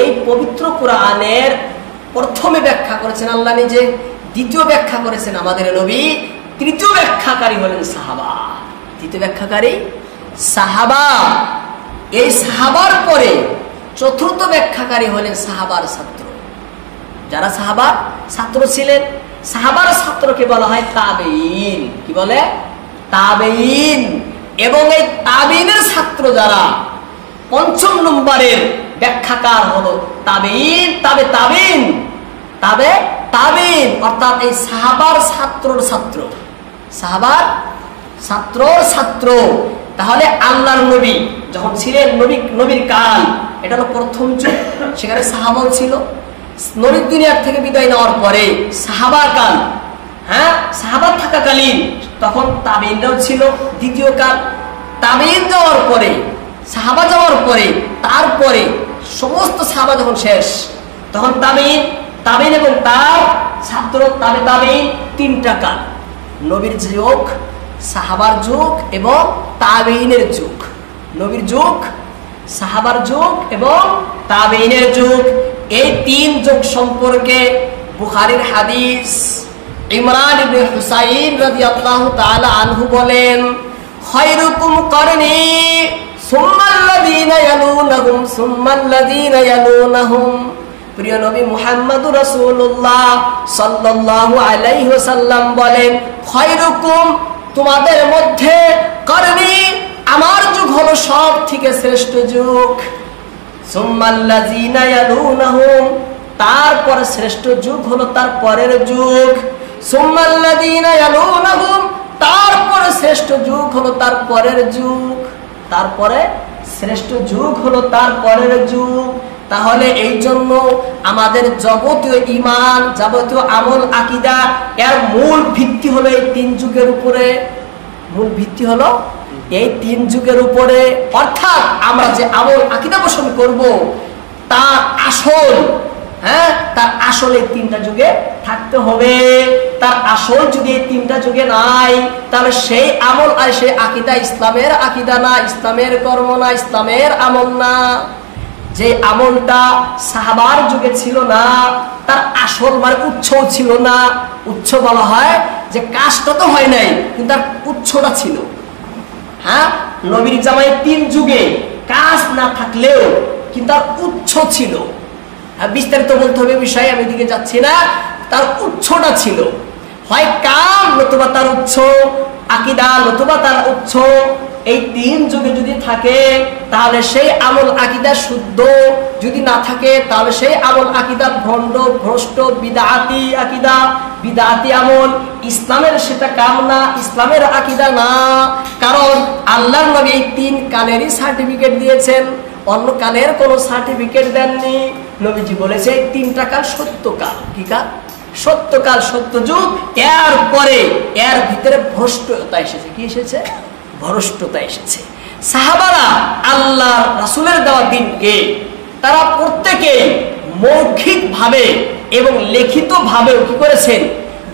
এই পবিত্র কোরআনের প্রথমে ব্যাখ্যা করেছেন আল্লাহ নিজে, দ্বিতীয় ব্যাখ্যা করেছেন আমাদের নবী, তৃতীয় ব্যাখ্যাকারী হলেন সাহাবা। তৃতীয় ব্যাখ্যাকারী সাহাবা, এই সাহাবার পরে চতুর্থ ব্যাখ্যাকারী হলেন সাহাবার ছাত্র। যারা সাহাবার ছাত্র ছিলেন, সাহাবার ছাত্রকে বলা হয় তাবেঈন। কি বলে? তাবেঈন। এবং এই তাবেঈনের ছাত্র যারা, পঞ্চম নম্বরের ব্যাখ্যাকার হলো তাবেঈন, তাবে তাবেঈন, তাবে তাবেঈন, অর্থাৎ এই সাহাবার ছাত্রর ছাত্র, সাহাবার ছাত্রর ছাত্র। তাহলে আল্লাহর নবী যখন ছিলেন, নবীর কাল, এটা হলো প্রথম যুগ, সেখানে সাহাবাও ছিল। নবী দুনিয়ার থেকে বিদায় নেওয়ার পরে সাহাবা কাল, হ্যাঁ, সাহাবা থাকাকালীন তখন তাবেঈনরাও ছিল, দ্বিতীয় কাল। তাবেঈন যাওয়ার পরে, সাহাবা যাওয়ার পরে, তারপরে সমস্ত সাহাবা যখন শেষ, তখন তাবেঈন, তাবেঈন এবং তার ছাত্র তাবে তাবেঈন, তিনটা কাল। নবীর যুগ, সাহাবার যুগ এবং তাবেঈনের যুগ। নবীর যুগ, সাহাবার যুগ এবং তাবেঈনের যুগ। এই তিন যুগ সম্পর্কে বুখারীর হাদিস, ইমরান ইবনে হুসাইন রাদিয়াল্লাহু তাআলা আনহু বলেন, খায়রুকুম করনি সুম্মাল্লাযীনা ইয়ালুনাহুম সুম্মাল্লাযীনা ইয়ালুনাহুম। প্রিয় নবী মুহাম্মদুর রাসূলুল্লাহ সাল্লাল্লাহু আলাইহি ওয়াসাল্লাম বলেন, খায়রুকুম, তোমাদের মধ্যে, করনি, আমার যুগ হলো সব থেকে শ্রেষ্ঠ যুগ, সুম্মাল্লাযীনা ইয়ালুনাহুম, তারপর শ্রেষ্ঠ যুগ হলো তার পরের যুগ, সুম্মাল্লাযীনা ইয়ালুনাহুম, তারপরে শ্রেষ্ঠ যুগ হলো তার পরের যুগ, তারপরে শ্রেষ্ঠ যুগ হলো তার পরের যুগ। তাহলে এই জন্য আমাদের যাবতীয় ঈমান, যাবতীয় আমল, আকীদা, এর মূল ভিত্তি হলো এই তিন যুগের উপরে। মূল ভিত্তি হলো এই তিন যুগের উপরে। অর্থাৎ আমরা যে আমল আকীদা পোষণ করব, তার আসল, হ্যাঁ, তার আসল এই তিনটা যুগে থাকতে হবে। তার আসল যদি এই তিনটা যুগে নাই, তাহলে সেই আমল আর সেই আকীদা ইসলামের আকীদা না, ইসলামের কর্ম না, ইসলামের আমল না। যে আমলটা সাহাবার যুগে ছিল না, তার আসল মানে উৎস ছিল না। উৎস বলা হয় যে কাজটা তো হয় নাই, কিন্তু তার উৎসটা ছিল। হ্যাঁ, নবীর জামাই তিন যুগে কাজ না থাকলেও কিন্তু তার উৎস ছিল। বিস্তারিত বলতে হবে বিষয়ে, আমি দিকে যাচ্ছি না। তার উৎসটা ছিল, হয় কাম নতুবা তার উৎস, আকীদা নতুবা তার উৎস। এই তিন যুগে যদি থাকে, তাহলে সেই আমল আকীদা শুদ্ধ। যদি না থাকে, তাহলে সেই আমল আকীদা ভণ্ড, ভ্রষ্ট, বিদআতি আকীদা, বিদআতি আমল। ইসলামের সেটা কাম না, ইসলামের আকীদা না। কারণ আল্লাহর নবী এই তিন কালেরই সার্টিফিকেট দিয়েছেন, অন্য কালের কোনো সার্টিফিকেট দেননি। নবীজি বলেছে এই তিনটা কাল সত্য কাল। কি কাল? সত্য কাল, সত্য যুগ। এর পরে এর ভিতরে ভ্রষ্টতা এসেছে। কি এসেছে? ভ্রষ্টতা এসেছে। সাহাবারা আল্লাহ রাসূলের দেওয়া দিনকে তারা প্রত্যেকে মৌখিক ভাবে এবং লিখিত ভাবেও কি করেছেন?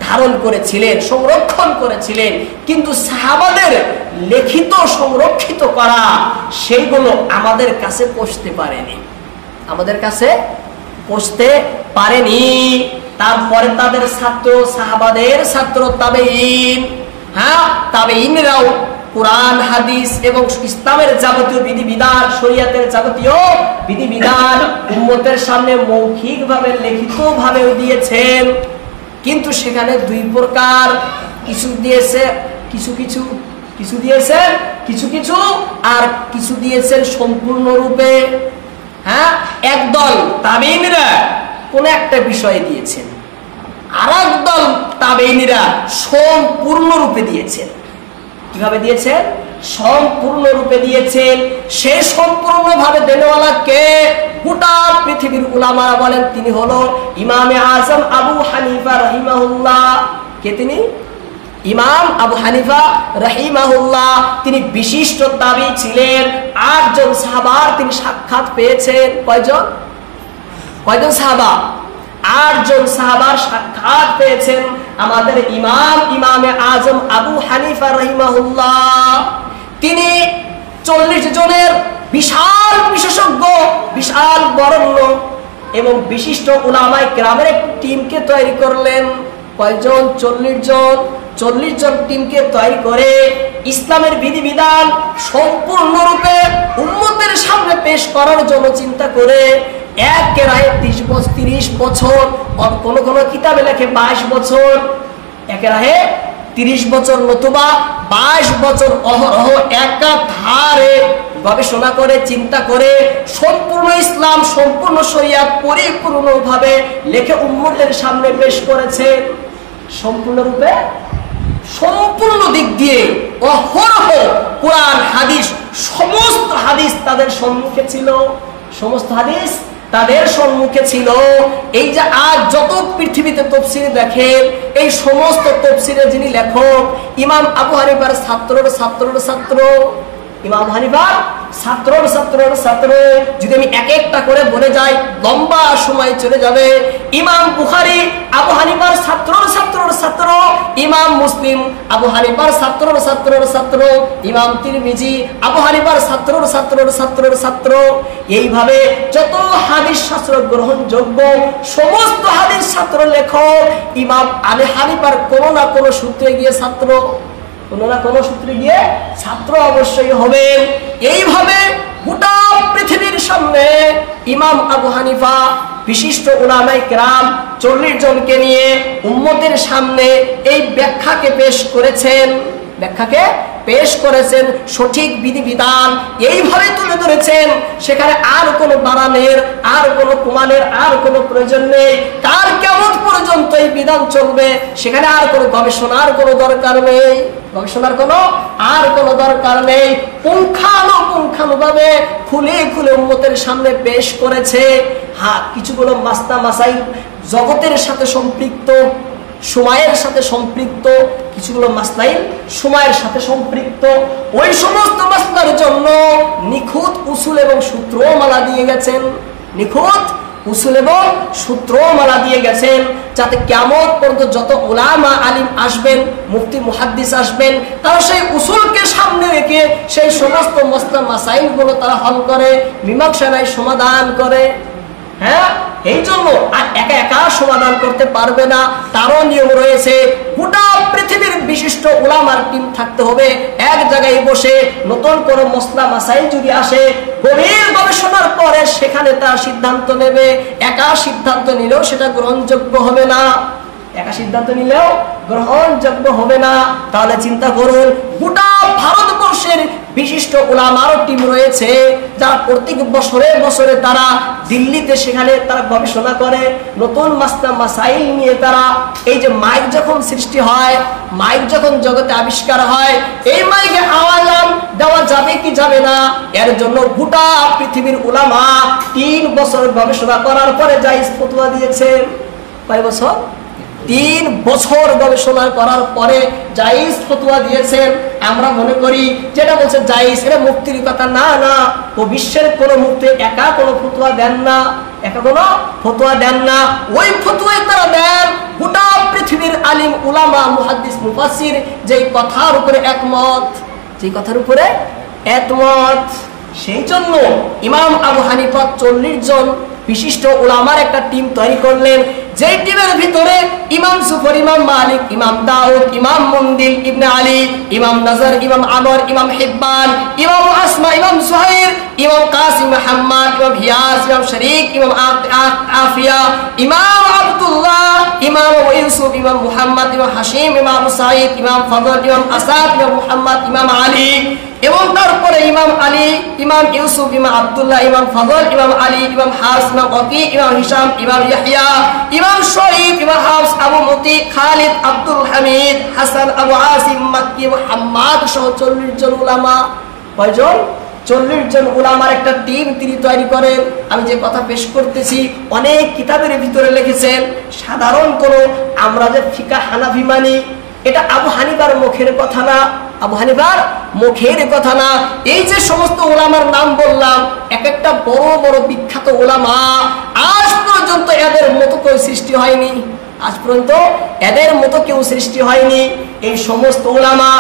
ধারণ করেছিলেন, সংরক্ষণ করেছিলেন। কিন্তু সাহাবাদের লিখিত সংরক্ষিত করা সেইগুলো আমাদের কাছে পৌঁছতে পারেনি, আমাদের কাছে পৌঁছতে পারেনি। তারপরে তাদের ছাত্র, সাহাবাদের ছাত্র তাবেঈন, হ্যাঁ, তাবেঈনরাও কুরআন, হাদিস এবং ইসলামের যাবতীয় বিধিবিধান, শরীয়তের যাবতীয় বিধিবিধান উম্মতের সামনে মৌখিকভাবে, লিখিতভাবে দিয়েছেন। কিন্তু সেখানে দুই প্রকার, কিছু দিয়েছে, কিছু দিয়েছেন, কিছু আর কিছু দিয়েছেন সম্পূর্ণরূপে। হ্যাঁ, একদল তাবেঈনরা কোন একটা বিষয় দিয়েছেন, আর একদল তাবেঈনরা সম্পূর্ণরূপে দিয়েছেন। কিভাবে দিয়েছেন? সম্পূর্ণরূপে দিয়েছেন। সে সম্পূর্ণভাবে দেনেওয়ালাকে গোটা পৃথিবীর উলামারা বলেন তিনি হলো ইমামে আজম আবু হানিফা রাহিমাহুল্লাহ। কে তিনি? ইমাম আবু হানিফা রাহিমাহুল্লাহ। তিনি বিশিষ্ট তাবী ছিলেন। 8 জন সাহাবার তিনি সাক্ষাৎ পেয়েছেন। কয়জন সাহাবা? 8 জন সাহাবার সাক্ষাৎ পেয়েছেন আমাদের ইমামে আজম আবু হানিফা রাহিমাহুল্লাহ। তিনি 40 জনের বিশাল বিশেষজ্ঞ, বিশাল বরেণ্য এবং বিশিষ্ট উলামায়ে কেরামের একটি টিমকে তৈরি করলেন। কয়জন? 40 জন। 40 জন টিমকে তৈরি করে ইসলামের বিধিবিধান সম্পূর্ণরূপে উম্মতের সামনে পেশ করার জন্য চিন্তা করে একেরাহে 30 বছর, কোন কোন কিতাবে লেখে 22 বছর, একেরাহে 30 বছর নতুবা 22 বছর অহরহ একাধারে গবেষণা করে চিন্তা করে সম্পূর্ণ ইসলাম, সম্পূর্ণ শরিয়াত পরিপূর্ণভাবে লেখে উম্মতের সামনে পেশ করেছে। সম্পূর্ণরূপে, সম্পূর্ণ দিক দিয়ে অহরহ কোরআন হাদিস, সমস্ত হাদিস তাদের সম্মুখে ছিল, সমস্ত হাদিস তাদের সম্মুখে ছিল। এই যে আজ যত পৃথিবীতে তাফসীর দেখেন, এই সমস্ত তাফসীরের যিনি লেখক, ইমাম আবু হানিফার ছাত্রর ছাত্রর ছাত্র, ইমাম হানিফার ছাত্রর ছাত্রর ছাত্র। যদি আমি এক একটা করে বলে যাই লম্বা সময় চলে যাবে। ইমাম বুখারী আবু হানিফার ছাত্রর ছাত্রর ছাত্র, ইমাম মুসলিম আবু হানিফার ছাত্রর ছাত্রর ছাত্র, ইমাম তিরমিজি আবু হানিফার ছাত্রর ছাত্রর ছাত্রর ছাত্র। এইভাবে যত হাদিস শাস্ত্র গ্রহণযোগ্য সমস্ত হাদিস শাস্ত্র লেখক ইমাম আবু হানিফার কোনো না কোনো সূত্রে গিয়ে ছাত্র, কোনো না কোনো সূত্রে গিয়ে ছাত্র অবশ্যই হবেন। এইভাবে গোটা পৃথিবীর সামনে ইমাম আবু হানিফা বিশিষ্ট উলামায়ে কেরাম 40 জনকে নিয়ে উম্মতের সামনে এই ব্যাখ্যাকে পেশ করেছেন, ব্যাখ্যাকে পেশ করেছেন, সঠিক বিধিবিধান এইভাবে তুলে ধরেছেন। সেখানে আর কোনো বাড়ানোর, আর কোনো কমানোর আর কোনো প্রয়োজন নেই। কার কেমন পর্যন্ত এই বিধান চলবে সেখানে আর কোনো গবেষণার কোনো দরকার নেই, গবেষণার কোনো আর কোনো দরকার নেই। পুঙ্খানুপুঙ্খানুভাবে খুলে খুলে উম্মতের সামনে পেশ করেছে। হ্যাঁ, কিছুগুলো মাসলা মাসাইল জগতের সাথে সম্পৃক্ত, সময়ের সাথে সম্পৃক্ত, কিছুগুলো মাসলাইল সময়ের সাথে সম্পৃক্ত। ওই সমস্ত মাসলার জন্য নিখুঁত উসুল এবং সূত্রমালা দিয়ে গেছেন, নিখুঁত উসুল এবং সূত্রমালা দিয়ে গেছেন, যাতে কিয়ামত পর্যন্ত যত উলামা আলিম আসবেন, মুফতি মুহাদ্দিস আসবেন, তারা সেই উসুলকে সামনে রেখে সেই সমস্ত মাসলা মাসাইলগুলো তারা হল করে, মীমাংসায় সমাধান করে। হ্যাঁ, এই জন্য আর একা একা সমাধান করতে পারবে না, তারও নিয়ম রয়েছে। গোটা পৃথিবীর বিশিষ্ট উলামার টিম থাকতে হবে, এক জায়গায় বসে নতুন কোনো মসলা মাসাইল যদি আসে গভীর গবেষণার পরে সেখানে তার সিদ্ধান্ত নেবে। একা সিদ্ধান্ত নিলেও সেটা গ্রহণযোগ্য হবে না, একা সিদ্ধান্ত নিলেও গ্রহণযোগ্য হবে না। তাহলে চিন্তা করুন, গোটা ভারতবর্ষের বিশিষ্ট উলামার টিম রয়েছে, যারা প্রত্যেক বছরে বছরে তারা দিল্লিতে সেখানে তারা গবেষণা করে নতুন মাসলা মাসাইল নিয়ে। তারা এই যে মাইক যখন সৃষ্টি হয়, মাইক যখন জগতে আবিষ্কার হয়, এই মাইকে আওয়াজ দেওয়া যাবে কি যাবে না, এর জন্য গোটা পৃথিবীর উলামা 3 বছর গবেষণা করার পরে জায়েজ ফতোয়া দিয়েছেন। কয় বছর? 3 বছর গবেষণা করার পরে জায়েজ ফতোয়া দিয়েছেন। আমরা মনে করি যেটা বলছে জায়েজ এটা মুফতির কথা, না না, ও বিশ্বের কোনো মুফতি একা কোনো ফতোয়া দেন না, একা কোনো ফতোয়া দেন না। ওই ফতোয়াই তারা দেন গোটা পৃথিবীর আলিম উলামা মুহাদ্দিস মুফাসসির যেই কথার উপরে একমত, যেই কথার উপরে একমত। সেই জন্য ইমাম আবু হানিফা 40 জন বিশিষ্ট উলামার একটা টিম তৈরি করলেন, যেই টিমের ভিতরে ইমাম সুফর, ইমাম মালিক, ইমাম দাউদ, ইমাম মুনদিল ইবনে আলী, ইমাম নজর, ইমাম আমর, ইমাম হিব্বান, ইমাম আসমা, ইমাম সুহাইর, ইমাম কাসিম মুহাম্মদ, ইমাম হিয়াজ, ইমাম শরীক, ইমাম আফিয়া, ইমাম আব্দুল্লাহ, ইমাম ইউসুফ, ইমাম মুহাম্মদ, ইমাম হাশিম, ইমাম সাঈদ, ইমাম ফজল, ইমাম আসাদ, ইমাম মুহাম্মদ, ইমাম আলী, এবং তারপরে ইমাম আলী, ইমাম ইউসুফ, ইমাম আব্দুল্লাহ, ইমাম ফজল, ইমাম আলী, ইমাম হাস, ইমাম ওয়াকি, ইমাম হিশাম, ইমাম ইয়াহইয়া, ইমাম শরীফ, ইমাম হাফস, আবু মতি, খালিদ, আব্দুল হামিদ, হাসান, আবু আসিম, মাক্কি, মুহাম্মদ সহ 40 জন উলামা। কয়জন? 40 জন উলামার একটা টিম তিনি তৈরি করেন। আমি যে কথা পেশ করতেছি অনেক কিতাবের ভিতরে লিখেছেন। সাধারণ কোন আমরা যে ফিকা হানাফি মানি, এটা আবু হানিফার মুখের কথা না, আবু হানিফার মুখের কথা না। এই যে সমস্ত উলামার নাম বললাম, এক একটা বড় বড় বিখ্যাত উলামা, আজ পর্যন্ত এদের মতো করে সৃষ্টি হয়নি, আজ পর্যন্ত এদের মতো কেউ সৃষ্টি হয়নি। এই সমস্ত উলামা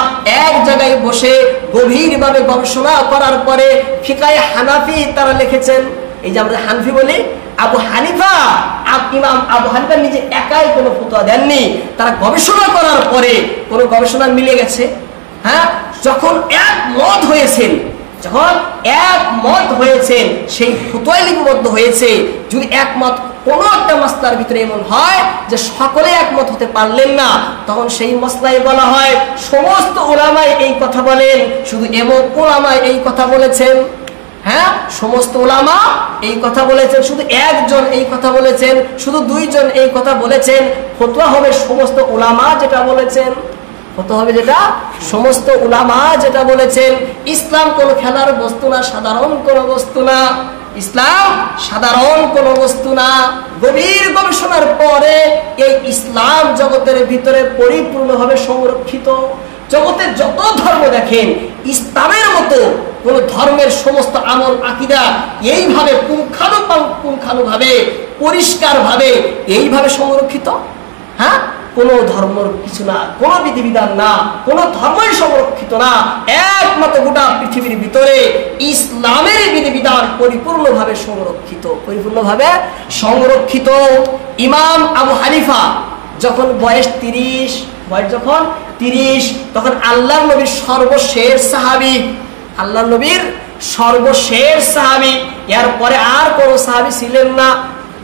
এক জায়গায় বসে গভীরভাবে গবেষণা করার পরে ফিকায়ে হানাফি তারা লিখেছেন। এই যে আমরা হানফি বলি, আবু হানিফা, ইমাম আবু হানিফা নিজে একাই কোনো ফতোয়া দেননি, তারা গবেষণা করার পরে কোনো গবেষণা মিলে গেছে। হ্যাঁ, যখন একমত হয়েছেন, সেই ফতোয়ায় লিপিবদ্ধ হয়েছে। যদি একমত কোনো একটা মাসলার ভিতরে এমন হয় যে সকলে একমত হতে পারলেন না, তখন সেই মাসলায় বলা হয় সমস্ত উলামায়ে এই কথা বলেন, শুধু এমন উলামায়ে এই কথা বলেছেন। হ্যাঁ, সমস্ত উলামা এই কথা বলেছেন, শুধু একজন এই কথা বলেছেন, শুধু দুইজন এই কথা বলেছেন। ফতোয়া হবে সমস্ত উলামা যেটা বলেছেন, ফতোয়া হবে যেটা সমস্ত উলামা যেটা বলেছেন। ইসলাম কোনো খেলার বস্তু না, সাধারণ কোনো বস্তু না। ইসলাম সাধারণ কোনো বস্তু না। গভীর গবেষণার পরে এই ইসলাম জগতের ভিতরে পরিপূর্ণভাবে সংরক্ষিত। জগতে যত ধর্ম দেখেন, ইসলামের মতো কোন ধর্মের সমস্ত আমল আকীদা এইভাবে পুঙ্খানুপুঙ্খানুভাবে পরিষ্কারভাবে এইভাবে সংরক্ষিত, হ্যাঁ, কোন ধর্মের কিছু না, কোন বিধিবিধান না, কোন ধর্মই সংরক্ষিত না। একমাত্র গোটা পৃথিবীর ভিতরে ইসলামের বিধিবিধান পরিপূর্ণভাবে সংরক্ষিত। ইমাম আবু হানিফা যখন বয়স 30, তখন আল্লাহর নবীর সর্বশেষ সাহাবী, এরপরে আর কোন সাহাবী ছিলেন না,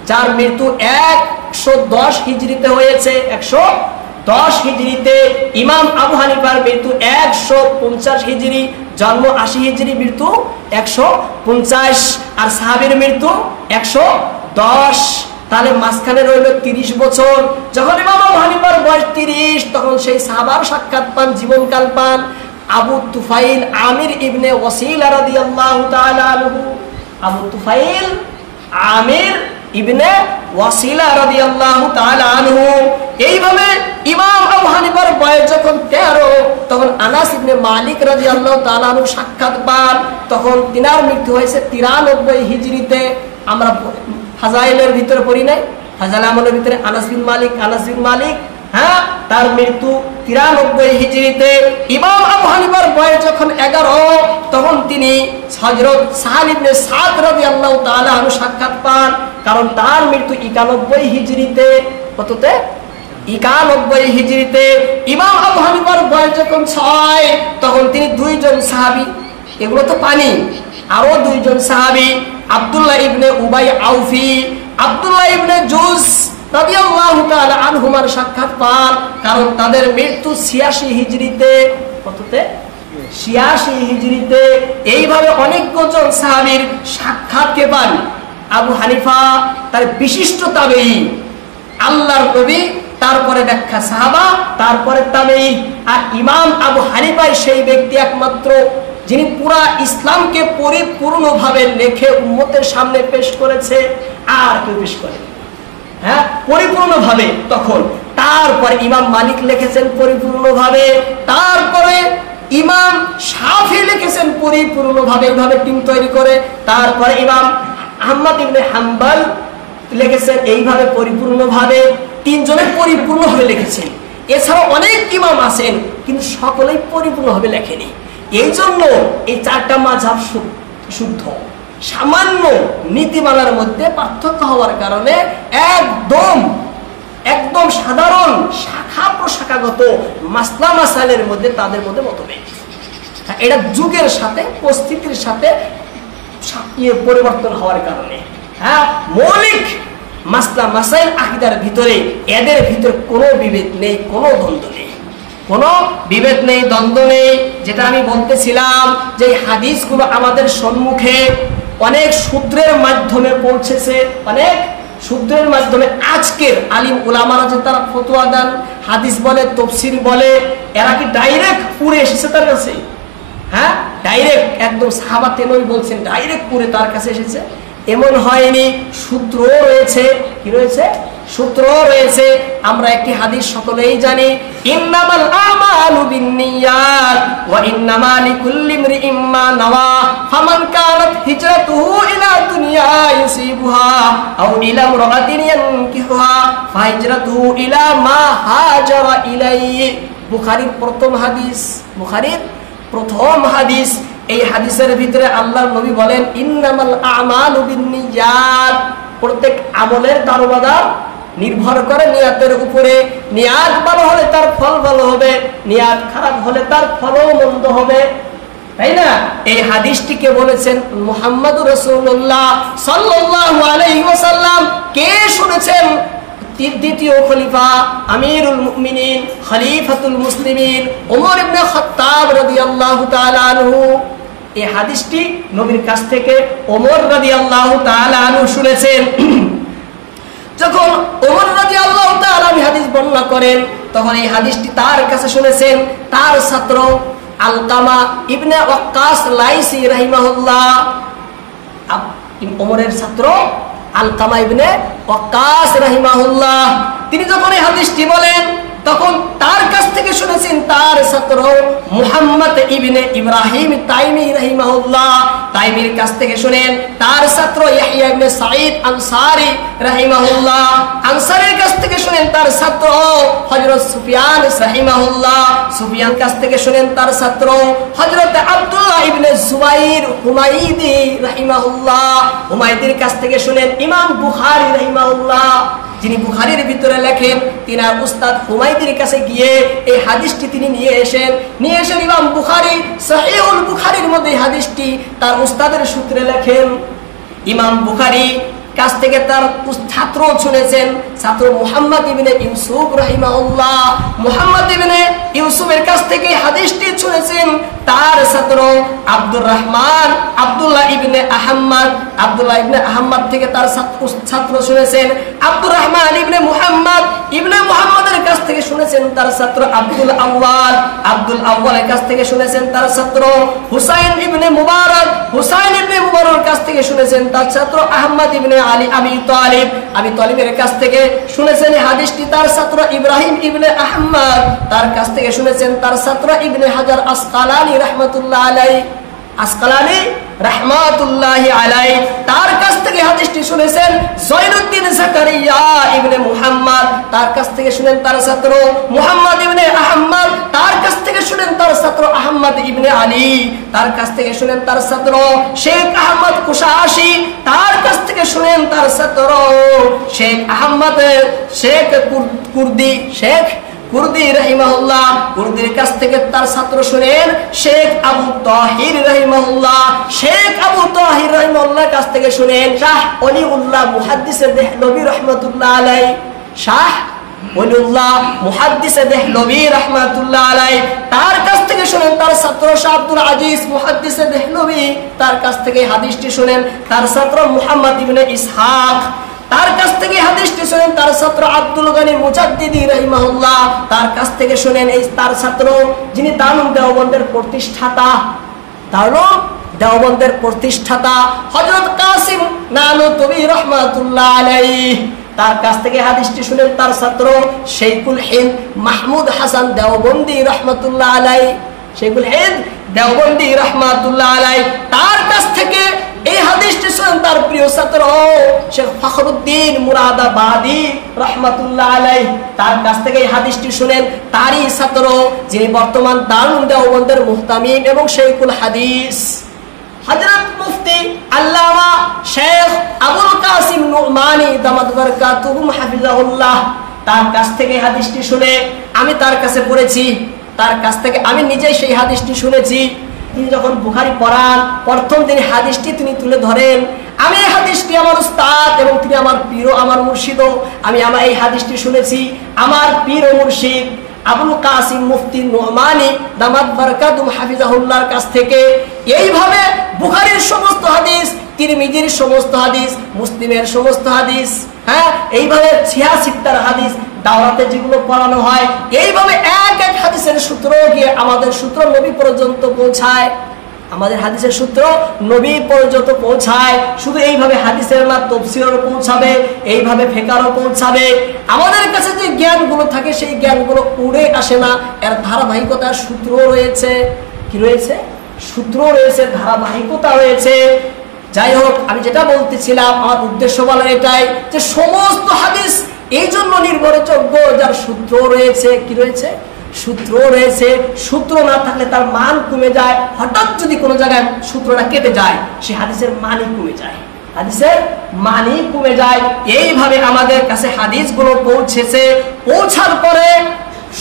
যার মৃত্যু 110 হিজরিতে হয়েছে। 110 হিজরিতে ইমাম আবু হানিফার মৃত্যু 150 হিজরি, জন্ম 80 হিজরি, মৃত্যু 150, আর সাহাবীর মৃত্যু 110। তাহলে মাঝখানে রইল 30 বছর। যখন ইমাম আবু হানিফার বয়স 30, তখন সেই সাহাবার সাক্ষাৎ পান, জীবনকাল পান আবু তুফাইল আমির ইবনে ওয়াসিলা রাদিয়াল্লাহু তাআলা আনহু। আবু তুফাইল আমির ইবনে ওয়াসিলা রাদিয়াল্লাহু তাআলা আনহু। এইভাবে ইমাম আবু হানিফার বয়স যখন 13, তখন আনাস ইবনে মালিক রাদিয়াল্লাহু তাআলা আনহু সাক্ষাৎ পান। তখন তিনার মৃত্যু হয়েছে 93 হিজরিতে। আমরা ফাজাইলের ভিতরে পড়ি নাই, ফাজাইল আমলের ভিতরে আনাস বিন মালিক, হ্যাঁ, তার মৃত্যু 93 হিজরিতে। ইমাম আবু হানিফার বয়স যখন 11, তখন তিনি হযরত সাহাল ইবনে সাদ রাদিয়াল্লাহু তাআলা আনহু সাক্ষাৎ পান, কারণ তার মৃত্যু 91 হিজরিতে। কততে? 91 হিজরিতে। ইমাম আবু হানিফার বয়স যখন 6, তখন তিনি দুইজন সাহাবী, এগুলো তো পানি, আরো দুইজন সাহাবী, আব্দুল্লাহ ইবনে উবাই আউফি, আব্দুল্লাহ ইবনে জুস রাদিয়াল্লাহু তাআলা আনহুমার সাক্ষাৎ পান, কারণ তাদের মৃত্যু 86 হিজরিতে। কততে? 86 হিজরিতে। এইভাবে অনেকজন সাহাবীর সাক্ষাৎকে পান। আবু হানিফা তার বিশিষ্ট তাবেঈ, আল্লাহর নবী, তারপরে ব্যাখ্যা সাহাবা, তারপরে তাবেঈ। আর ইমাম আবু হানিফাই সেই ব্যক্তি একমাত্র যিনি পুরা ইসলামকে পরিপূর্ণভাবে লিখে উম্মতের সামনে পেশ করেছে, আর কেউ পেশ করেনি। হ্যাঁ, পরিপূর্ণভাবে। তখন তারপরে ইমাম মালিক লিখেছেন পরিপূর্ণভাবে, তারপরে ইমাম শাফি লিখেছেন পরিপূর্ণভাবে, এইভাবে টিম তৈরি করে। তারপরে ইমাম আহমদ ইবনে হাম্বল লিখেছেন এইভাবে পরিপূর্ণভাবে। তিনজনে পরিপূর্ণভাবে লিখেছেন। এছাড়াও অনেক ইমাম আছেন, কিন্তু সকলেই পরিপূর্ণভাবে লেখেনি। এই জন্য এই 4টা মাযহাব শুদ্ধ। সামান্য নীতিমালার মধ্যে পার্থক্য হওয়ার কারণে একদম সাধারণ শাখা প্রশাখাগত মাসলা মাসাইলের মধ্যে তাদের মধ্যে মতভেদ। এটা যুগের সাথে, পরিস্থিতির সাথে পরিবর্তন হওয়ার কারণে। হ্যাঁ, মৌলিক মাসলা মাসাইল আকীদার ভিতরে এদের ভিতরে কোনো বিভেদ নেই, কোনো দ্বন্দ্ব নেই, কোনো বিভেদ নেই, দ্বন্দ্ব নেই। যেটা আমি বলতেছিলাম যে হাদিসগুলো আমাদের সম্মুখে অনেক সূত্রের মাধ্যমে পৌঁছেছে, অনেক সূত্রের মাধ্যমে আজকের আলিম উলামারা যে তারা ফতোয়া দেন, হাদিস বলে, তাফসীর বলে, এরা কি ডাইরেক্ট পুরে এসেছে তার কাছে? হ্যাঁ, ডাইরেক্ট একদম সাহাবা তেনই বলছেন, ডাইরেক্ট পুরে তার কাছে এসেছে? এমন হয়নি। সূত্র রয়েছে, কি রয়েছে? সূত্র রয়েছে। আমরা একটি হাদিস সকলেই জানি, ইন্নামাল আমালু বিন্নিয়াত ওয়া ইন্নামা লিকুল্লি ইমরিইম মা নাওয়া ফামান কানাত হিজরাতুহু ইলা দুনিয়া ইউসিবুহা আও ইলা ইমরাআতিন ইয়ানকিহুহা ফাহিজরাতুহু ইলা মা হাজারা ইলাইহি। বুখারীর প্রথম হাদিস। এই হাদিসের ভিতরে আল্লাহর নবী বলেন, ইন্নামাল আমালু বিন্নিয়াত, প্রত্যেক আমলের দারোমদার নির্ভর করে নিয়াতের উপরে। নিয়াত ভালো হলে তার ফল ভালো হবে, নিয়াত খারাপ হলে তার ফলও মন্দ হবে, তাই না? এই হাদিসটিকে বলেছেন মুহাম্মদুর রাসূলুল্লাহ সাল্লাল্লাহু আলাইহি ওয়াসাল্লাম। কে শুনেছেন? দ্বিতীয় খলিফা, আমিরুল মুমিনিন, খলিফাতুল মুসলিমিন ওমর ইবনে খাত্তাব রাদিয়াল্লাহু তাআলা আনহু। এই হাদিসটি নবীর কাছ থেকে ওমর রাদিয়াল্লাহু তাআলা আনহু শুনেছেন। যখন ওমর রাদিয়াল্লাহু তাআলা হাদিস বর্ণনা করেন, তখন এই হাদিসটি তার কাছে শুনেছেন তার ছাত্র আলকামা ইবনে ওয়াক্কাস লাইসি রাহিমাহুল্লাহ। ওমরের ছাত্র আলকামা ইবনে ওয়াক্কাস রাহিমাহুল্লাহ, তিনি যখন এই হাদিসটি বলেন, তখন তার কাছ থেকে শুনেছেন তার ছাত্র মুহাম্মদ ইবনে ইব্রাহিম তাইমি রাহিমাহুল্লাহ। তাইমির কাছ থেকে শুনেন তার ছাত্র ইয়াহইয়া ইবনে সাঈদ আনসারী রাহিমাহুল্লাহ। আনসারীর কাছ থেকে শুনেন তার ছাত্র হযরত সুফিয়ান রাহিমাহুল্লাহ। সুফিয়ান কাছ থেকে শুনেন তার ছাত্র হযরত আব্দুল্লাহ ইবনে জুবাইর হুমাইদি রাহিমাহুল্লাহ। হুমাইদির কাছ থেকে শুনেন ইমাম বুখারী রাহিমাহুল্লাহ, যিনি বুখারীর ভিতরে লেখেন। তিনার উস্তাদ হুমাইদির কাছে গিয়ে এই হাদিসটি তিনি নিয়ে এসেন ইমাম বুখারী সহিহুল বুখারীর মধ্যে হাদিসটি তার উস্তাদের সূত্রে লেখেন। ইমাম বুখারী কাছ থেকে তার ছাত্র শুনেছেন, ছাত্র মুহাম্মদ ইবনে ইউসুফ রাহিমাহুল্লাহ। মুহাম্মদ ইবনে ইউসুফের কাছ থেকে হাদিসটি শুনেছেন তার ছাত্র আব্দুর রহমান আব্দুল্লাহ ইবনে আহমদ। আব্দুল্লাহ ইবনে আহমদ থেকে তার ছাত্র শুনেছেন আব্দুর রহমান ইবনে মুহাম্মদ। ইবনে মুহাম্মদের কাছ থেকে শুনেছেন তার ছাত্র আব্দুল আউয়াল। আব্দুল আউয়ালের কাছ থেকে শুনেছেন তার ছাত্র হুসাইন ইবনে মুবারক। হুসাইন ইবনে মুবারকের কাছ থেকে শুনেছেন তার ছাত্র আহমদ ইবনে আলী আবি তালিব। আবি তালিবের কাছ থেকে শুনেছেন হাদিসটি তার ছাত্র ইব্রাহিম ইবনে আহমদ। তার কাছ থেকে শুনেছেন তার ছাত্র ইবনে হাজার আসকালানি রাহমাতুল্লাহ আলাইহি। তার কাছ থেকে হাদিসটি শুনেছেন জয়নুদ্দিন জাকারিয়া ইবনে মুহাম্মদ। তার কাছ থেকে শুনেন তার ছাত্র মুহাম্মদ ইবনে আহমদ। তার কাছ থেকে শুনেন তার ছাত্র আহমদ ইবনে আলী। তার কাছ থেকে শুনেন তার ছাত্র শেখ আহমদ কুশাশি। তার কাছ থেকে শুনেন তার ছাত্র শেখ আহমদ কুর্দি রাহিমাহুল্লাহ। কুর্দির কাছ থেকে তার ছাত্র শুনেন শেখ আবু তাহির রাহিমাহুল্লাহ। শেখ আবু তাহির রাহিমাহুল্লাহর কাছ থেকে শুনেন শাহ ওলিউল্লাহ মুহাদ্দিসে দেহলভী রাহমাতুল্লাহ আলাইহি। শাহ ওলিউল্লাহ মুহাদ্দিসে দেহলভী রাহমাতুল্লাহ আলাইহি। তার কাছ থেকে শুনেন তার ছাত্র শাহ আব্দুল আজিজ মুহাদ্দিসে দেহলভী। তার কাছ থেকে হাদিসটি শুনেন তার ছাত্র মুহাম্মদ ইবনে ইসহাক। তার কাছ থেকে হাদিসটি শুনেন তার ছাত্র আব্দুল গনি মুজাদ্দিদি রাহিমাহুল্লাহ। তার কাছ থেকে শুনেন এই তার ছাত্র যিনি দারুল দেওবন্দের প্রতিষ্ঠাতা হযরত কাসিম নানুতুবি রাহমাতুল্লাহ আলাইহি। তার কাছ থেকে হাদিসটি শুনেন তার ছাত্র শেখুল হিন্দ মাহমুদ হাসান দেওবন্দি রাহমাতুল্লাহ আলাইহি। শেখুল হিন্দ দেওবন্দি রাহমাতুল্লাহ আলাইহি। তার কাছ থেকে এই হাদিসটি শুনেন তার প্রিয় ছাত্র শেখ ফখরুদ্দিন মুরাদাবাদী রাহমাতুল্লাহ আলাইহি। তার কাছ থেকে এই হাদিসটি শুনেন তারই ছাত্র যিনি বর্তমান দারুল দেওবন্দের মুহতামিম এবং শেখুল হাদিস হযরত মুফতি আল্লামা শেখ আবুল কাসিম নুমানী দামাত বারাকাতুহু হাফিজাহুল্লাহ। তার কাছ থেকে হাদিসটি শুনে আমি তার কাছে পড়েছি, তার কাছ থেকে আমি নিজেই সেই হাদিসটি শুনেছি। তিনি যখন বুখারী পড়ান, প্রথম দিন হাদিসটি তিনি তুলে ধরেন। আমি এই হাদিসটি আমার উস্তাদ এবং তিনি আমার পীর ও আমার মুর্শিদ, আমি এই হাদিসটি শুনেছি আমার পীর ও মুর্শিদ আবুল কাসিম মুফতি নুমানী দামাত বারাকাতুহু হাফিজাহুল্লাহর কাছ থেকে। এইভাবে বুখারীর সমস্ত হাদিস, তিরমিজির সমস্ত হাদিস, মুসলিমের সমস্ত হাদিস, এইভাবে 86টার হাদিস দাওরাতে যেগুলো পড়ানো হয়, এইভাবে এক এক হাদিসের সূত্র গিয়ে আমাদের সূত্র নবী পর্যন্ত পৌঁছায়। আমাদের হাদিসের সূত্র নবী পর্যন্ত পৌঁছায়। শুধু এইভাবে হাদিসের না, তাফসীরেরও পৌঁছাবে, এইভাবে ফিকহেরও পৌঁছাবে। আমাদের কাছে যে জ্ঞানগুলো থাকে সেই জ্ঞানগুলো উড়ে আসে না, এর ধারাবাহিকতার সূত্র রয়েছে। কি রয়েছে? সূত্র রয়েছে, ধারাবাহিকতা রয়েছে। যাই হোক, আমি যেটা বলতেছিলাম, আমার উদ্দেশ্য বলার এটাই যে সমস্ত হাদিস এই জন্য নির্ভরযোগ্য যার সূত্র রয়েছে। কি রয়েছে? সূত্র রয়েছে। সূত্র না থাকলে তার মান কমে যায়। হঠাৎ যদি কোনো জায়গায় সূত্রটা কেটে যায়, সে হাদিসের মানই কমে যায়, হাদিসের মানই কমে যায়। এইভাবে আমাদের কাছে হাদিসগুলো পৌঁছেছে। পৌঁছার পরে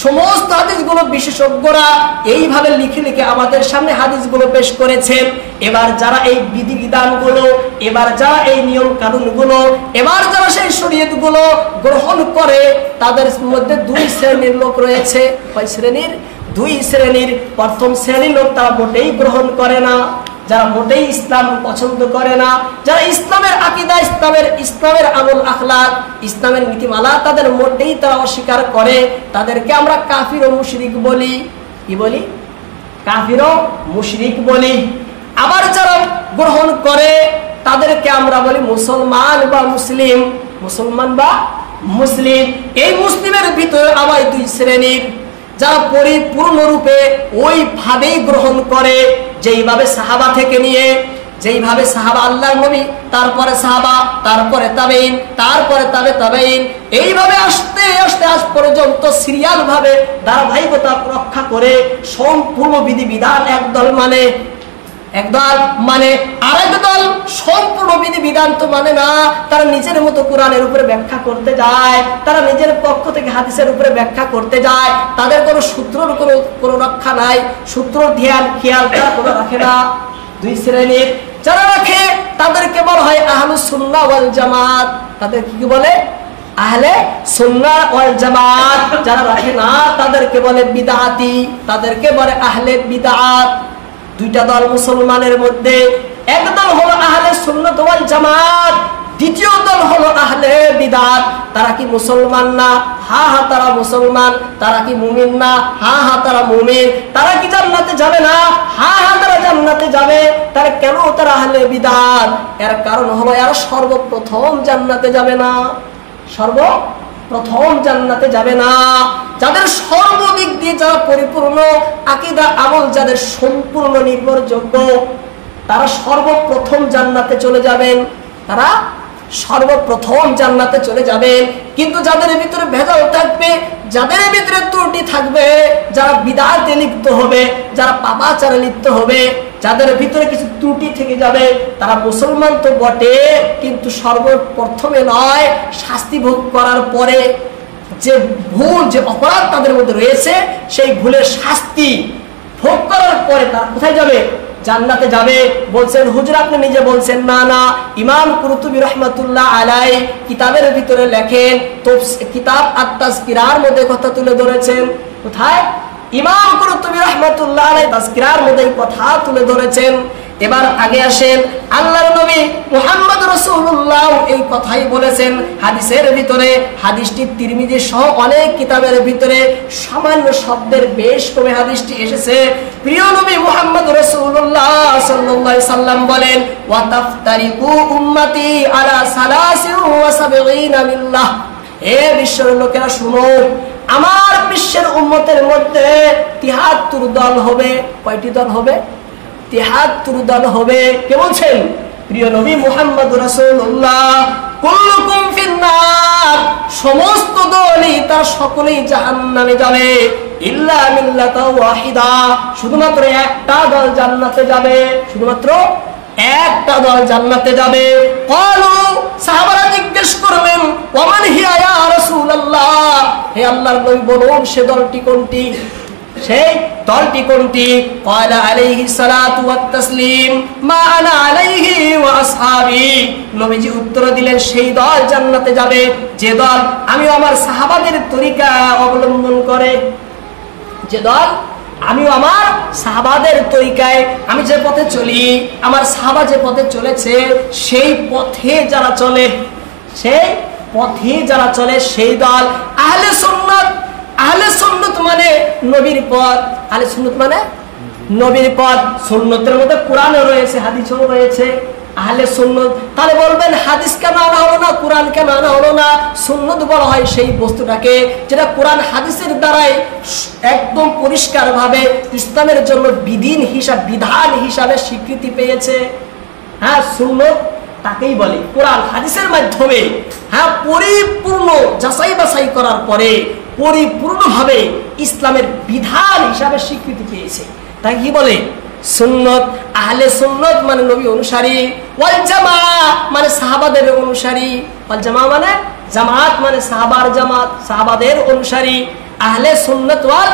সমস্ত হাদিসগুলো বিশেষজ্ঞরা এইভাবে লিখে লিখে আমাদের সামনে হাদিসগুলো পেশ করেছেন। এবার যারা এই বিধিবিধানগুলো, এবার যারা এই নিয়ম কানুনগুলো, এবার যারা সেই শরীয়তগুলো গ্রহণ করে, তাদের মধ্যে দুই শ্রেণীর লোক রয়েছে। কয় শ্রেণীর? দুই শ্রেণীর। প্রথম শ্রেণীর লোক তারা মোটেই গ্রহণ করে না, যারা মোটেই ইসলাম পছন্দ করে না, যারা ইসলামের আকীদা, ইসলামের আমল আখলাক, ইসলামের নীতিমালা তাদের মোটেই তারা অস্বীকার করে। তাদেরকে আমরা কাফির ও মুশরিক বলি। কি বলি? কাফির ও মুশরিক বলি। আবার যারা গ্রহণ করে তাদেরকে আমরা বলি মুসলমান বা মুসলিম। মুসলমান বা মুসলিম। এই মুসলিমের ভিতরে আবার দুই শ্রেণীর, যারা পরিপূর্ণরূপে ওইভাবেই গ্রহণ করে যেইভাবে সাহাবা থেকে নিয়ে, যেইভাবে সাহাবা আল্লাহর নবী, তারপরে সাহাবা, তারপরে তাবেঈন, তারপরে তাবেঈন, এইভাবে আস্তে আস্তে আজ পর্যন্ত সিরিয়াল ভাবে ধারাবাহিকতা রক্ষা করে সম্পূর্ণ বিধিবিধান একদল মানে, একদল মানে আরেক দল সম্পূর্ণ বিধিবিধান তো মানে না। তারা নিজের মতো কোরআনের উপরে ব্যাখ্যা করতে যায়, তারা নিজের পক্ষ থেকে হাদিসের উপরে ব্যাখ্যা করতে যায়। তাদের কোনো সূত্রের কোনো রক্ষা নাই, সূত্র ধ্যান খেয়াল তারা কোনো রাখে না। দুই শ্রেণীর যারা রাখে তাদেরকে বলা হয় আহলুস সুন্নাহ ওয়াল জামাত। তাদের কি বলে? আহলে সুন্নাহ ওয়াল জামাত। যারা রাখে না তাদেরকে বলে বিদআতি, তাদেরকে বলে আহলে বিদআত। দুইটা দল মুসলমানের মধ্যে, এক দল হলো আহলে সুন্নাত ওয়াল জামাত, দ্বিতীয় দল হলো আহলে বিদআত। তারা কি মুসলমান না? হ্যাঁ হ্যাঁ তারা মুসলমান। তারা কি মুমিন না? হ্যাঁ হ্যাঁ তারা মুমিন। তারা কি জান্নাতে যাবে না? হ্যাঁ হ্যাঁ তারা জান্নাতে যাবে। তারা কেন তারা আহলে বিদআত? এর কারণ হলো এরা সর্বপ্রথম জান্নাতে যাবে না, সর্বপ্রথম জান্নাতে যাবে না। যাদের সর্বদিক দিয়ে যারা পরিপূর্ণ আকীদা আমল, যাদের সম্পূর্ণ নির্ভরযোগ্য, তারা সর্বপ্রথম জান্নাতে চলে যাবেন। তারা সর্বপ্রথম জান্নাতে চলে যাবেন। কিন্তু যাদের ভিতরে ভেজাল থাকবে, যাদের ভিতরে ত্রুটি থাকবে, যারা বিদআতে লিপ্ত হবে, যারা পাপাচারে লিপ্ত হবে, যাদের ভিতরে কিছু ত্রুটি থেকে যাবে, তারা মুসলমান তো বটে, কিন্তু সর্বপ্রথমে নয়, শাস্তি ভোগ করার পরে যে ভুল, যে অপরাধ তাদের মধ্যে রয়েছে, সেই ভুলের শাস্তি ভোগ করার পরে তারা কোথায় যাবে? জান্নাতে যাবে। বলছেন হুজুর আপনি নিজে বলছেন না, না, ইমাম কুরতুবী রাহমাতুল্লাহ আলাইহি কিতাবের ভিতরে লেখেন, কিতাব আত-তাযকিরার মধ্যে কথা তুলে ধরেছেন। কোথায়? ইমাম কুরতুবী রাহমাতুল্লাহ আলাইহি তাযকিরার মধ্যে কথা তুলে ধরেছেন। এবার আগে আসেন, আল্লাহর নবী মুহাম্মদ রাসূলুল্লাহ এই কথাই বলেছেন হাদিসের ভিতরে। হাদিসটি তিরমিজি সহ অনেক কিতাবের ভিতরে সামান্য শব্দের বেশ কমে হাদিসটি এসেছে। প্রিয় নবী মুহাম্মদ রাসূলুল্লাহ সাল্লাল্লাহু আলাইহি সাল্লাম বলেন, ওয়া তাফতারিকু উম্মতি আলা 73 মিল্লাহ। হে বিশ্বের লোকেরা শুনো, আমার বিশ্বের উম্মতের মধ্যে 73 দল হবে। কয়টি দল হবে? 73 দল হবে। কে বলছেন? প্রিয় নবী মুহাম্মদ রাসূলুল্লাহ। কুল্লুকুম ফিন্নার, সমস্ত দলই তার সকলেই জাহান্নামে যাবে, ইল্লা মিল্লাতা ওয়াহিদা, শুধুমাত্র একটা দল জান্নাতে যাবে, শুধুমাত্র একটা দল জান্নাতে যাবে। ক্বালু, সাহাবারা জিজ্ঞেস করলেন, ওয়ামান হিয়া ইয়া রাসূলুল্লাহ, হে আল্লাহর নবী বলুন সে দলটি কোনটি, সেই দলটি কোনটি? ক্বালা আলাইহিস সালাতু ওয়াত তাসলিম মা আনা আলাইহি ওয়া আসহাবি। নবীজি উত্তর দিলেন, সেই দল জান্নাতে যাবে যে দল আমি আমার সাহাবাদের তরিকা অবলম্বন করে, যে দল আমি আমার সাহাবাদের তরিকায়, আমি যে পথে চলি, আমার সাহাবা যে পথে চলেছে, সেই পথে যারা চলে, সেই পথে যারা চলে সেই দল আহলে সুন্নাত। আহলে সুন্নাত মানে নবীর পথ। আহলে সুন্নাত মানে নবীর পথ, সুন্নতের মধ্যে কোরআনও রয়েছে, হাদিসও রয়েছে। আহলে সুন্নত, তাহলে বলবেন হাদিস কেন আনা হলো না, কোরআন কেন আনা হলো না? সুন্নত বলা হয় সেই বস্তুটাকে যেটা কোরআন হাদিসের দ্বারাই একদম পরিষ্কার ভাবে ইসলামের জন্য বিধান হিসাবে স্বীকৃতি পেয়েছে। হ্যাঁ, সুন্নত তাকেই বলে কোরআন হাদিসের মাধ্যমে হ্যাঁ পরিপূর্ণ যাচাই বাছাই করার পরে পরিপূর্ণভাবে ইসলামের বিধান হিসাবে স্বীকৃতি পেয়েছে। তাই কি বলে সুন্নত। আহলে সুন্নত মানে নবী অনুসারী, ওয়াল জামাআহ মানে সাহাবাদের অনুসারী, ওয়াল জামাআহ মানে জামাত মানে সাহাবার জামাত, সাহাবাদের অনুসারী। আহলে সুন্নাত ওয়াল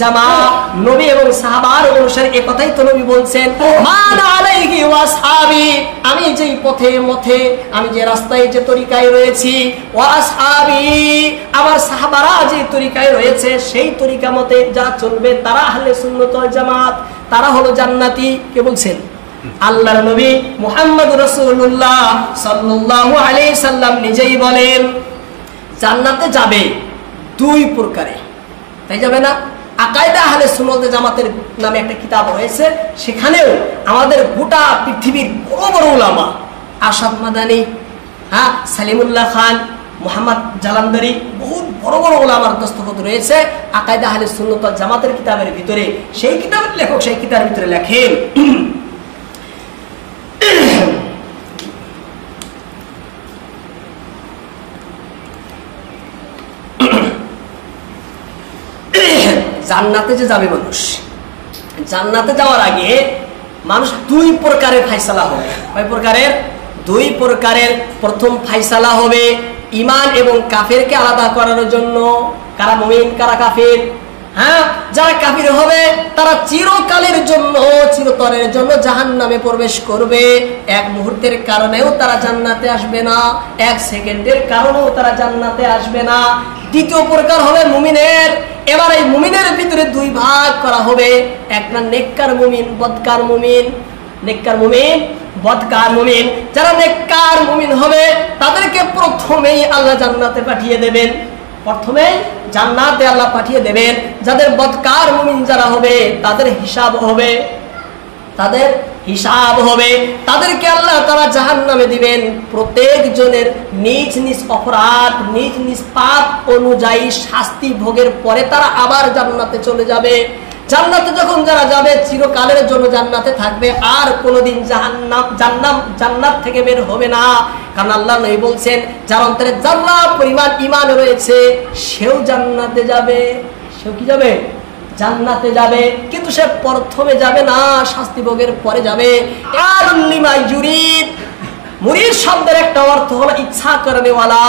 জামাআহ নবী এবং সাহাবার অনুসারী, এই কথাই তো নবী বলছেন, মান আলাইহি ওয়া আসহাবি, আমি যেই পথে মথে, আমি যে রাস্তায় যে তরিকায় রয়েছি, ওয়া আসহাবি আমার সাহাবারা যে তরিকায় রয়েছে সেই তরিকা মতে যা চলবে তারা আহলে সুন্নাত ওয়াল জামাত, তারা হলো জান্নাতি। কে বলছেন? আল্লাহর নবী মুহাম্মদ রাসূলুল্লাহ সাল্লাল্লাহু আলাইহি সাল্লাম নিজেই বলেন জান্নাতে যাবে দুই প্রকারে। তাই যাবে না? আকাইদা আহলে সুন্নাত ওয়াল জামাতের নামে একটা কিতাব রয়েছে, সেখানেও আমাদের গোটা পৃথিবীর বড় বড় উলামা, আরশাদ মাদানী, হ্যাঁ সালিমুল্লাহ খান, মোহাম্মদ জালান্দারি, বহুত বড় বড় উলামার দস্তখত রয়েছে আকাইদা আহলে সুন্নাত ওয়াল জামাতের কিতাবের ভিতরে। সেই কিতাবের লেখক সেই কিতাবের ভিতরে লেখেন জান্নাতে যে যাবে মানুষ, জান্নাতে যাওয়ার আগে মানুষ দুই প্রকারের ফায়সালা হবে। কয় প্রকারের? দুই প্রকারের। প্রথম ফায়সালা হবে ঈমান এবং কাফেরকে আলাদা করার জন্য। কারা মুমিন কারা কাফের? হ্যাঁ, যারা কাফির হবে তারা চিরকালের জন্য চিরতরের জন্য জাহান্নামে প্রবেশ করবে। এক মুহূর্তের কারণেও তারা জান্নাতে আসবে না, এক সেকেন্ডের কারণেও তারা জান্নাতে আসবে না। দ্বিতীয় প্রকার হবে মুমিনের। এবার এই মুমিনের ভিতরে দুই ভাগ করা হবে, একটা নেককার মুমিন, বদকার মুমিন। নেককার মুমিন, বদকার মুমিন। যারা নেককার মুমিন হবে তাদেরকে প্রথমেই আল্লাহ জান্নাতে পাঠিয়ে দেবেন, প্রথমে জান্নাতে আল্লাহ পাঠিয়ে দেবেন। যাদের বদকার মুমিন যারা হবে তাদের হিসাব হবে, তাদের হিসাব হবে, তাদেরকে আল্লাহ তাআলা জাহান্নামে দিবেন। প্রত্যেক জনের নিজ নিজ অপরাধ, নিজ নিজ পাপ অনুযায়ী শাস্তি ভোগের পরে তারা আবার জান্নাতে চলে যাবে। জান্নাতে যখন যারা যাবে চিরকালের জন্য জান্নাতে থাকবে, আর কোনোদিন জান্নাত থেকে বের হবে না। কারণ আল্লাহ নবী বলছেন যার অন্তরে যারা পরিমাণ ঈমান রয়েছে সেও জান্নাতে যাবে। সেও কি যাবে? জান্নাতে যাবে, কিন্তু সে প্রথমে যাবে না, শাস্তি ভোগের পরে যাবে। আর লিমা ইউরিদ, মুরিদ শব্দের একটা অর্থ হলো ইচ্ছা করেনেওয়ালা।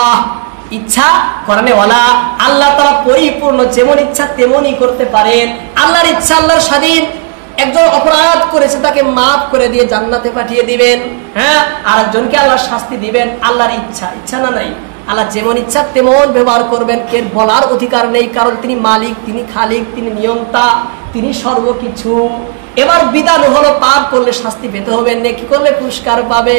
ইচ্ছা করেনেওয়ালা। আল্লাহ তাআলা পরিপূর্ণ, যেমন ইচ্ছা তেমনই করতে পারেন। আল্লাহর ইচ্ছা আল্লাহর স্বাধীন। একজন অপরাধ করেছে তাকে মাফ করে দিয়ে জান্নাতে পাঠিয়ে দিবেন, হ্যাঁ, আর একজনকে আল্লাহ শাস্তি দিবেন। আল্লাহর ইচ্ছা, ইচ্ছা না নাই, আল্লাহ যেমন ইচ্ছা তেমন ব্যবহার করবেন, এর বলার অধিকার নেই, কারণ তিনি মালিক, তিনি খালিক, তিনি নিয়ন্তা, তিনি সর্বকিছু। এবার বিধান হলো পাপ করলে শাস্তি পেতে হবে, নেকি করলে পুরস্কার পাবে।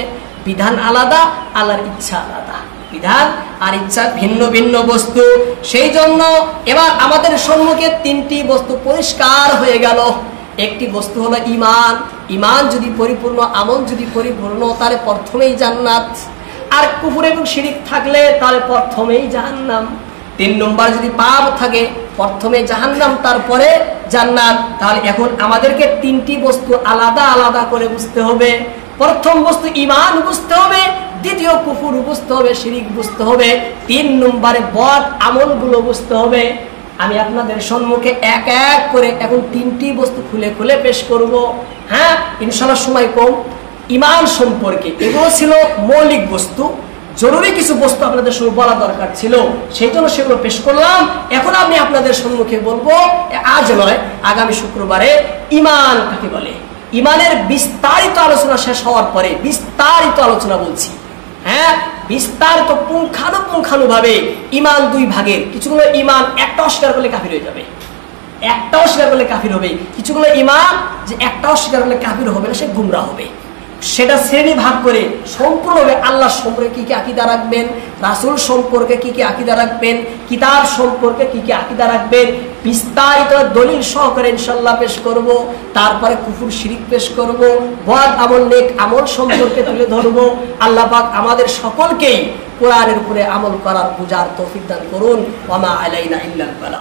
বিধান আলাদা, আল্লাহর ইচ্ছা আলাদা। বিধান আর ইচ্ছা ভিন্ন ভিন্ন বস্তু। সেই জন্য এবার আমাদের সম্মুখে তিনটি বস্তু পরিষ্কার হয়ে গেল। একটি বস্তু হলো ঈমান। ঈমান যদি পরিপূর্ণ, আমল যদি পরিপূর্ণ, তাহলে প্রথমেই জান্নাত। আর কুফর এবং শিরিক থাকলে তাহলে প্রথমেই জাহান্নাম। 3 নম্বর যদি পাপ থাকে প্রথমে জাহান্নাম তারপরে জান্নাত। তাহলে এখন আমাদেরকে তিনটি বস্তু আলাদা আলাদা করে বুঝতে হবে। প্রথম বস্তু ঈমান বুঝতে হবে, দ্বিতীয় কুফর বুঝতে হবে, শিরিক বুঝতে হবে, 3 নম্বরে বদ আমলগুলো বুঝতে হবে। আমি আপনাদের সম্মুখে এক এক করে এখন তিনটি বস্তু খুলে খুলে পেশ করব। হ্যাঁ, ইনশাআল্লাহ সময় কম। ঈমান সম্পর্কে এগুলো ছিল মৌলিক বস্তু, জরুরি কিছু বস্তু আপনাদের সঙ্গে বলা দরকার ছিল, সেই জন্য সেগুলো পেশ করলাম। এখন আমি আপনাদের সম্মুখে বলবো, আজ নয় আগামী শুক্রবারে, ঈমান কাকে বলে। ঈমানের বিস্তারিত আলোচনা শেষ হওয়ার পরে বিস্তারিত আলোচনা বলছি। হ্যাঁ, বিস্তারিত পুঙ্খানুপুঙ্খানুভাবে ঈমান 2 ভাগের। কিছুগুলো ঈমান একটা অস্বীকার করলে কাফির হয়ে যাবে, একটা অস্বীকার করলে কাফির হবে। কিছুগুলো ঈমান যে একটা অস্বীকার করলে কাফির হবে না, সে গুমরা হবে। সেটা শ্রেণী ভাগ করে সম্পূর্ণভাবে আল্লাহ সম্পর্কে কি কি আকীদা রাখবেন, রাসূল সম্পর্কে কি কি আকীদা রাখবেন, কিতাব সম্পর্কে কি কি আকীদা রাখবেন, বিস্তারিত দলিল সহকারে ইনশাআল্লাহ পেশ করব। তারপরে কুফর শিরিক পেশ করব, বদ আমল নেক আমল সম্পর্কে তুলে ধরব। আল্লাহ পাক আমাদের সকলকেই কোরআনের উপরে আমল করার বুঝার তৌফিক দান করুন। ওয়া মা আলাইনা ইল্লাল বালাগ।